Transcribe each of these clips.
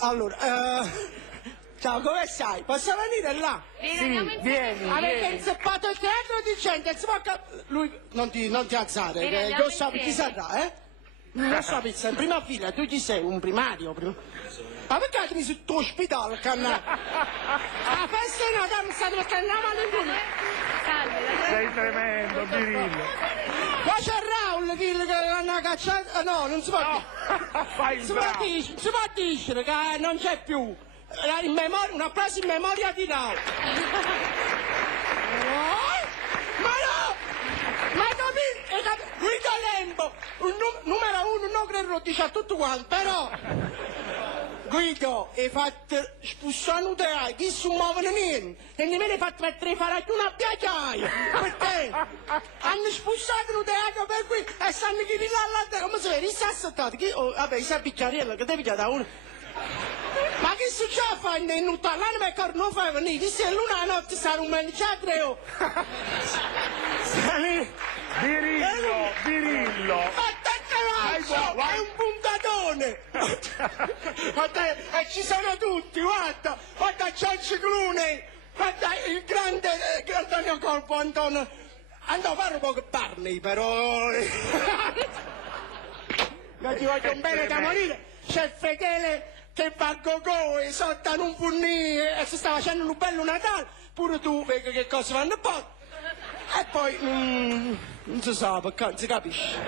Allora, ciao, come stai? Posso venire là? Sì, vieni. Avete inzeppato il teatro di gente, lui, non ti alzare, io so chi sarà, Non so, pizza, in prima fila, tu chi sei? Un primario? Ma perché mi sei tu ospedale, canna? La festa è nata, mi state perché andiamo all'incontro. Sei tremendo, Birillo. Qua c'è Raul, che l'hanno cacciato, no, non si può dire. Fai il bravo. Si può dire che non c'è più. Un applauso in memoria di Raul. Ma no! Ma capito? Guido Lembo, numero uno, non credo, dice a tutto quanto, però... Guido, hai fatto spustare un teatro, chi si muovono niente, e nemmeno hai fatto mettere i faragli una piaciaia, perché hanno spustato un teatro per cui e stanno chi là, come si vede, si è assaltato, vabbè, si è picchiarello, che devi da uno. Ma che succede a fare in nulla? L'anima è che non fai venire, se è l'una la notte sarà un meliciatreo. Birillo. Ma è un puntatone! Guarda, e ci sono tutti, guarda George Clooney, guarda il grande Antonio Corpo, Antonio parlo un po' che parli, però... Non ti voglio bene da morire, c'è il fedele che va a go-go e sotto un furnì e si sta facendo un bello Natale, pure tu vedi che cosa fanno poi. E poi, non si sa, perché non si capisce.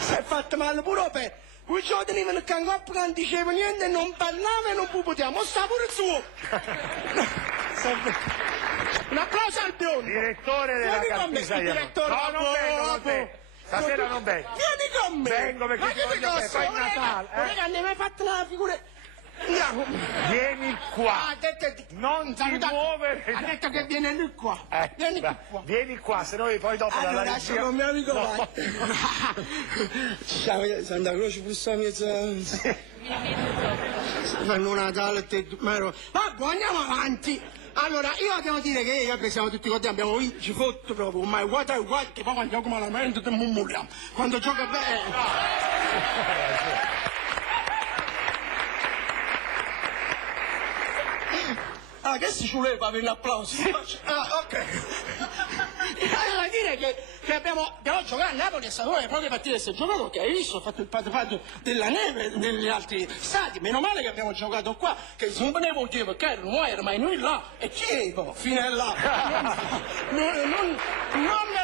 Si è fatto male pure per... Quei giorni venivano il cangoppo che non diceva niente, non parlava e non poteva, sta pure il suo. Un applauso al biondo. Direttore della Carpisaia. No, non vengo con te. Stasera non vengo. Vieni con me. Vengo perché ti voglio te, fai il Natale. Non ne hai mai fatto una figura... Andiamo. Vieni qua. Non ti muovere. Ha detto che viene lui qua. Vieni qua. Vieni qua, se no poi dopo dalla regia. Allora, con mio amico vai. Ciao, Santa Croce, bussa mezza. Fanno Natale e ma andiamo avanti. Allora, io devo dire che vabbè, siamo tutti contenti, abbiamo vinto, ci fotto proprio, ma è uguale, che poi quando gioca malamente te murmuriamo. Quando gioca bene... Ah, che si ciuleva per l'applauso? Ah, ok. Allora dire che abbiamo giocato a Napoli e Sapore, proprio partite che si è giocato, che hai visto, ho fatto il patto della neve negli altri stati, meno male che abbiamo giocato qua, che se non me ne volevo perché erano ma noi là, e chiedo, fino a là. Non me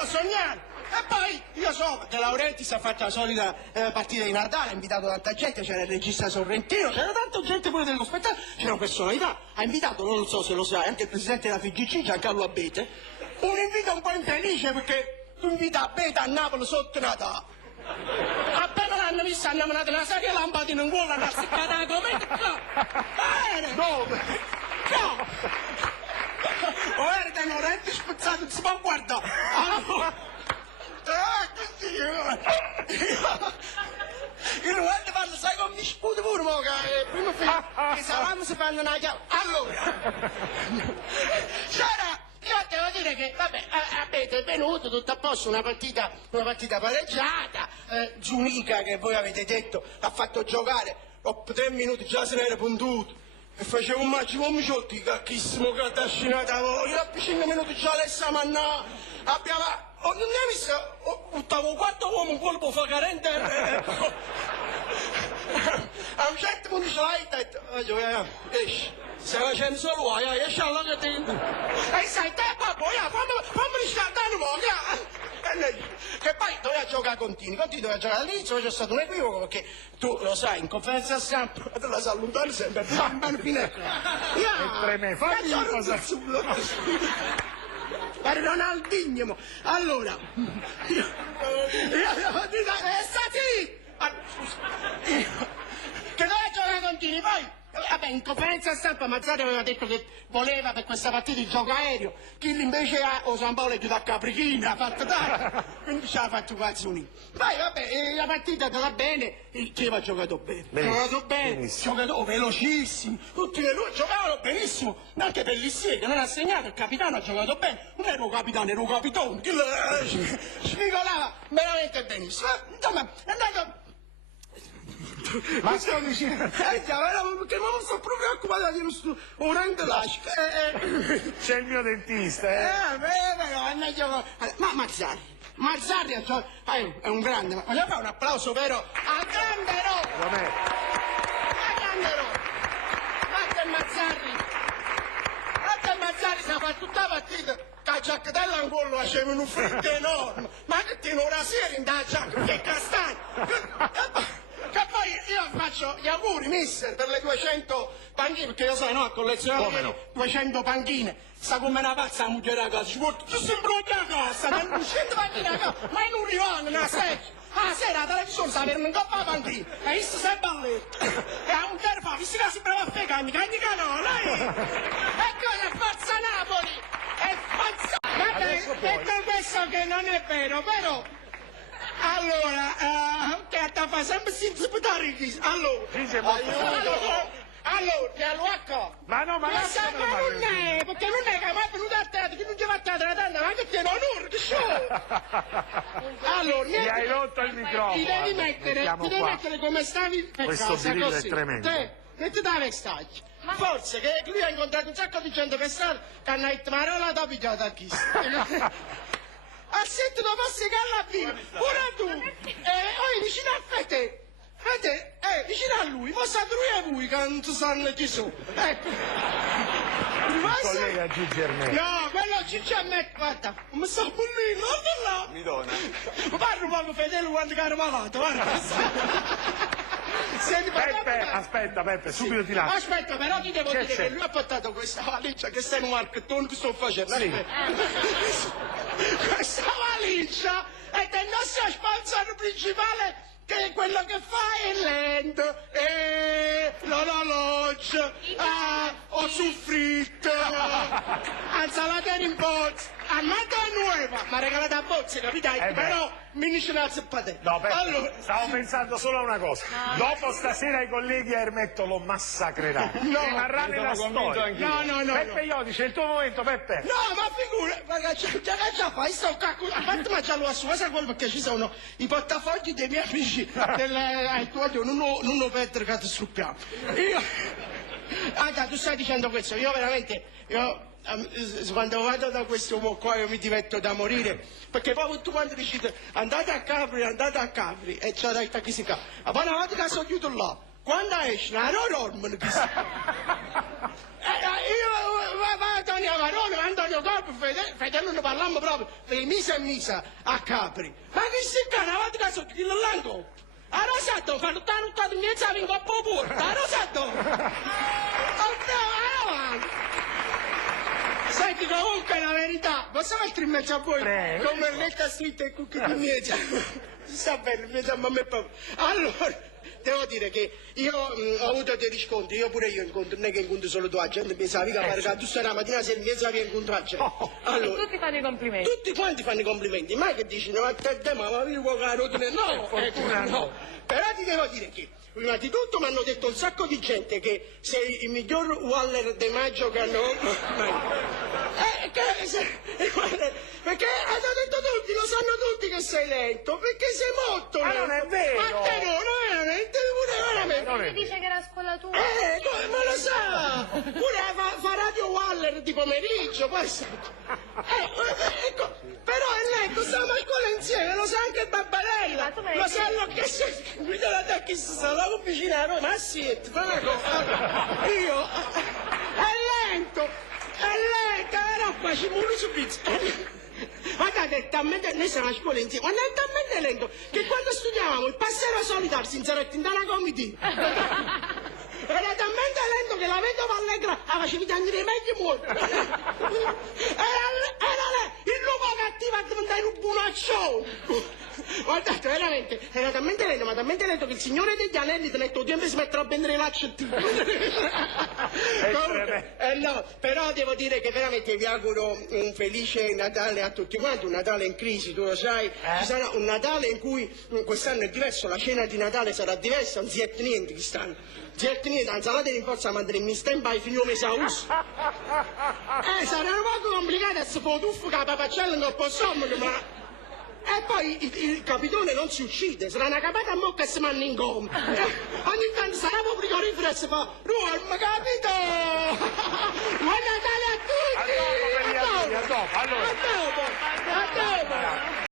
lo sognare. E poi io so che Laurenti si è fatta la solita partita di Natale, ha invitato tanta gente, c'era il regista Sorrentino, c'era tanta gente pure dello spettacolo, c'erano personalità, ha invitato, non so se lo sai, anche il presidente della FIGC, Giancarlo Abete, un invito un po' infelice perché tu invita Abete a Napoli sotto Natale. Appena l'hanno visto hanno mandato una serie lampadina in gola, una seccata come... Bene! Dove? No! Guarda, Laurenti spezzato, non si può guardare! Io non voglio farlo, sai come mi sputo pure, mo, che prima che saranno si fanno una chiave. Allora, c'era, io devo dire che, vabbè, avete venuto tutto a posto, una partita pareggiata, Zunica, che voi avete detto, l'ha fatto giocare, dopo 3 minuti già se ne era puntuto. E facevo un magico miciotti, cacchissimo, che ha scinato, io dopo 5 minuti già l'essa manna, abbiamo... non mi hai visto? Ottavo quarto uomo, un colpo fa carente. A un certo punto ce l'hai detto, esci, stai facendo solo esci alla che ti... E sai te, babbo, fammi riscaldare un po', che poi doveva giocare continui doveva giocare all'inizio, c'è stato un equivoco perché tu lo sai, in conferenza stampa te la sai allontanare sempre, bam, finestra. È tremendo, fammi una cosa. Per Ronaldinho, allora, stati, che doveva giocare continui, poi, vabbè, in conferenza stampa Mazzari aveva detto che voleva per questa partita il gioco aereo, chi invece ha San Paolo è chiuso a Caprichina, ha fatto dare, quindi ci ha fatto quasi unito. Poi, vabbè, la partita è andata bene, il Chievo ha giocato bene, giocato velocissimo, tutti e due giocavano benissimo, anche Pellissier che non ha segnato, il capitano ha giocato bene, non ero capitano, ero capitone, spigolava veramente benissimo. Insomma, è andato... Ma sto dicendo... Perché non sto preoccupato di questo orrendo lasco. C'è il mio dentista, Però è meglio... Ma Mazzarri è un grande, ma vogliamo fare un applauso vero al grande Roma! Al grande Roma! Mazzarri si fa tutta la partita con la giacca angolo faceva un fritto enorme, ma che tiene una serie in da giacca, che castagno! Che poi io faccio gli auguri, mister, per le 200 panchine, perché io sai, no, a collezionare 200 panchine. Sta come una pazza la moglie a casa, ci porto, tu sei brutta a casa, 200 panchine a casa, ma in un rivano, nella secchia. Ah, sera la televisione sta per un coppa la panchina, e visto sei balletto. E a un tempo fa, visto che si brava a fare cagni canale, e cosa è Forza Napoli, è Forza... Vabbè, detto questo che non è vero, però... Allora, che ti fa sempre senza buttare chi... Allora, che all'uacco! Ma no, ma non è, perché non è che mai venuto a teatro, che non ci va a teatro la tenda, ma che tiene onore, che show! Allora, mi hai rotto il microfono! Ti devi mettere come stavi per questo casa, birillo così. È tremendo. Mettiti da vestaglia. Forse che lui ha incontrato un sacco di gente per strada che hanno detto, ma non la do pigliata a chi? Ha sentito passi che alla fine, pure tu, vicino a Fete, vicino a lui, ma sa lui e voi che non si sanno chi sono, ecco. Collega Gigi Ermetto. No, quello Gigi Ermetto, guarda, mi sta bollendo, guarda là. Mi dona. Ma parlo poco fedele quando caro malato, guarda. Senti, Peppe, aspetta Peppe, subito ti lascio. Aspetta, però ti devo dire che lui ha portato questa valigia che sta in un marchettone che sto facendo. Sì. Questa valigia è del nostro sponsor principale, che è quello che fa il Land, l'orologio, ho soffritto, alzalatene in bozza, armata nuova, ma regalata a bozze, capitai? Però mi dice la zeppate. No, allora... stavo pensando solo a una cosa. Dopo stasera i colleghi a Ermetto lo massacreranno. No, rimarrà nella storia. No. Peppe Iodice, è il tuo momento, Peppe. No, ma figura, già fai, sto cacco, a parte mangiarlo a sua, sai quello perché ci sono i portafogli dei miei amici non lo perdere che ti struppiamo. Tu stai dicendo questo, io veramente, quando vado da questo uomo qua io mi diverto da morire, perché poi tu quando dici andate a Capri, e c'è da chi si capri, ma poi una volta che sono chiuso là, quando esce, una dormono chi si Antonio Varone, Antonio Corpo, Fedele, non parliamo proprio, di misa a Capri, ma che si cade, una volta che sono chiuso là, a Rosato, fanno tanto in mezzo a vinco a porta, a Rosato! Senti, comunque la verità, posso mettere in mezzo a voi? Come letta scritta e cucchi di mezzo. Si sta bene, in mezzo a mamma e papà. Allora, devo dire che io ho avuto dei riscontri, pure io incontro, non è che incontro solo tu, la gente mi sa mica fare che tu stai la mattina sei in mezzo a via incontro la gente. Allora, tutti fanno i complimenti. Tutti quanti fanno i complimenti, mai che dici, ma te, ma io vuoi la rotine? No. Però ti devo dire che, prima di tutto mi hanno detto un sacco di gente che sei il miglior Waller De Maggio che hanno... Perché hanno detto tutti, lo sanno tutti che sei lento, perché sei molto lento. Ma non è vero! Ma te no, veramente, pure veramente. Mi dice che era a scuola tua. Ma lo sa! Pure fa Radio Waller di pomeriggio, poi sa... ecco, però è lento, stiamo a scuola insieme, lo sa anche il Babbarella, lo sanno che sei... Guida la tacchi, sta vicino a Roma, ma sì, fa una cosa. Io... È lento, però qua ci muoio subito. Guardate, noi siamo a scuola insieme, ma è talmente lento che quando studiavamo il passero solitario si inseretto in una comitiva. Era talmente lento che la vedova allegra la facevi andare meglio molto. Era lei, il lupo cattivo a diventare un bunaccione. Guardate, veramente, era talmente lento, ma talmente lento che il Signore degli Anelli te ne detto tempo si metterà a prendere l'accettivo. No, però devo dire che veramente vi auguro un felice Natale a tutti quanti, un Natale in crisi, tu lo sai, ci sarà un Natale in cui quest'anno è diverso, la cena di Natale sarà diversa, non si è niente quest'anno. Certo niente, non salate in forza a mandare in stand-by fino a mese a uso. Sarà un po' complicato se può tuffo che la papacella non possiamo, ma... E poi il capitone non si uccide, sarà una capata a mocca e si manna in gomma. Ogni tanto sarà un frigorifero e si fa, Ruolma, capito? Buon Natale a tutti! A dopo, per gli auguri, a dopo. Allora. A dopo!